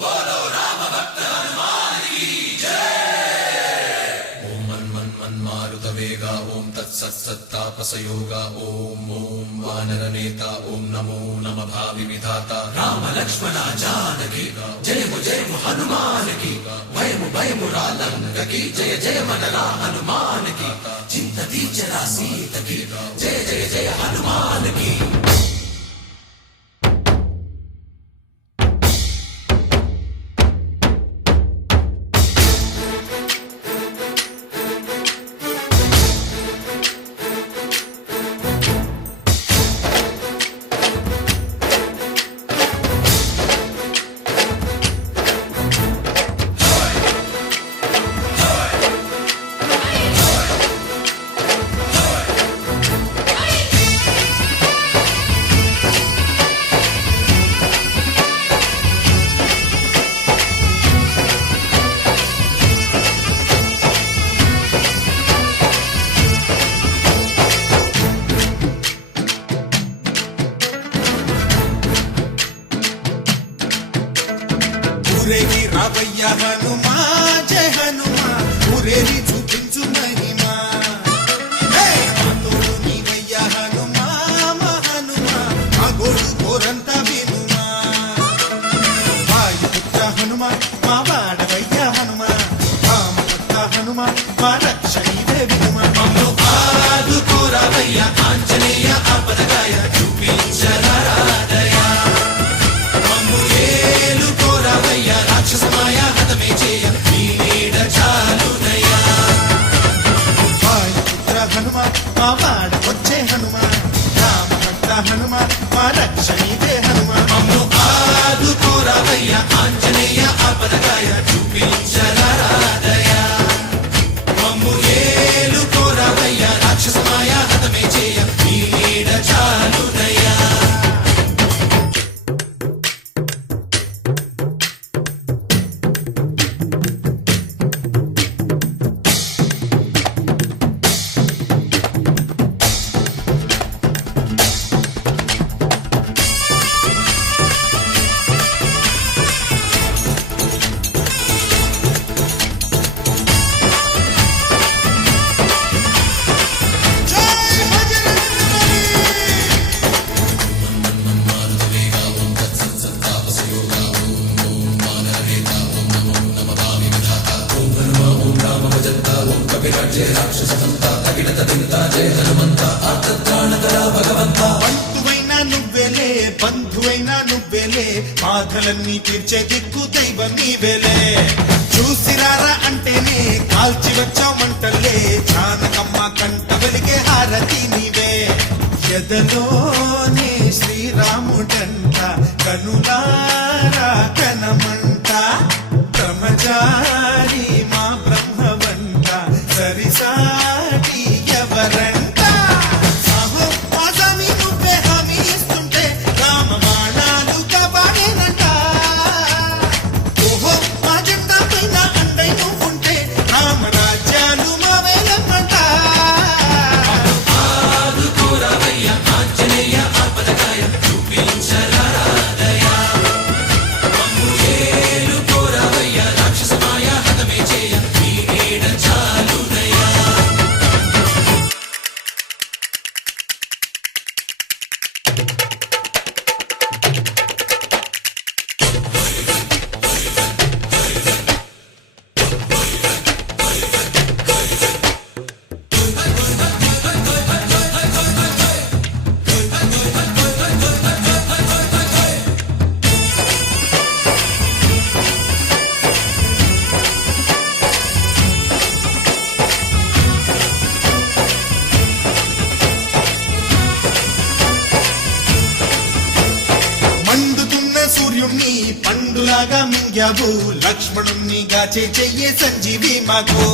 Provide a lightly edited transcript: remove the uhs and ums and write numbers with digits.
बोलो राम भक्त हनुमान की जय। ओम मन मन मन मारुत वेगा ओम तत्सत्तापसयोगा ओम ओम वानर नेता ओम नमो नम भावि विधाता राम लक्ष्मण जानकी जय हनुमान की भय मुरालंग की जय जय मनला हनुमान की चिंतती चरा सीत की जय जय जय हनुमान की। ఊరేగి రావయ్య హనుమా జయ హనుమా ఊరేగి చూపించు మహిమా తోడు నీవయ్య హనుమా మా హనుమా మా గోడు కోరంత వినుమా వాయుపుత్ర హనుమా మా వాడవయ్య హనుమా రామభక్త హనుమా మా రక్షణివే వినుమా మమ్ము ఆదుకోరావయ్య ఆంజనేయ ఆపదగాయ చూపించరాదయ రాక్షసమాయ హతమే చేయ నీ నీడ చాలునయ్యా వాయుపుత్ర హనుమ మా వాడ వచ్చే హనుమ రామభక్త హనుమ మా రక్షణివే హనుమ మమ్ము ఆదుకోరావయ్య ఆంజనేయ ఆపదగాయ చూపించరాదయ మమ్ము ఏలుకోరావయ్య రాక్షసమాయ హతమే చేయ నీ నీడ చాలునయ్యా। బంధువైనా నువ్వేలే బంధువైనా నువ్వేలే బాధలన్నీ తీర్చే దిక్కు దైవం నీవేలే చూసిరారా అంటేనే కాల్చి వచ్చామంటలే జానకమ్మ కంట వెలిగే హారతి నీవే ఎదలోనే శ్రీరాముడంట కనులారా కనమంట బ్రహ్మచారి మా బ్రహ్మవంట సరిసాటి ఎవరంట సూర్యుణ్ణి పండులాగా మింగావు లక్ష్మణుణ్ణి గాచే చెయ్యే సంజీవి మాకు।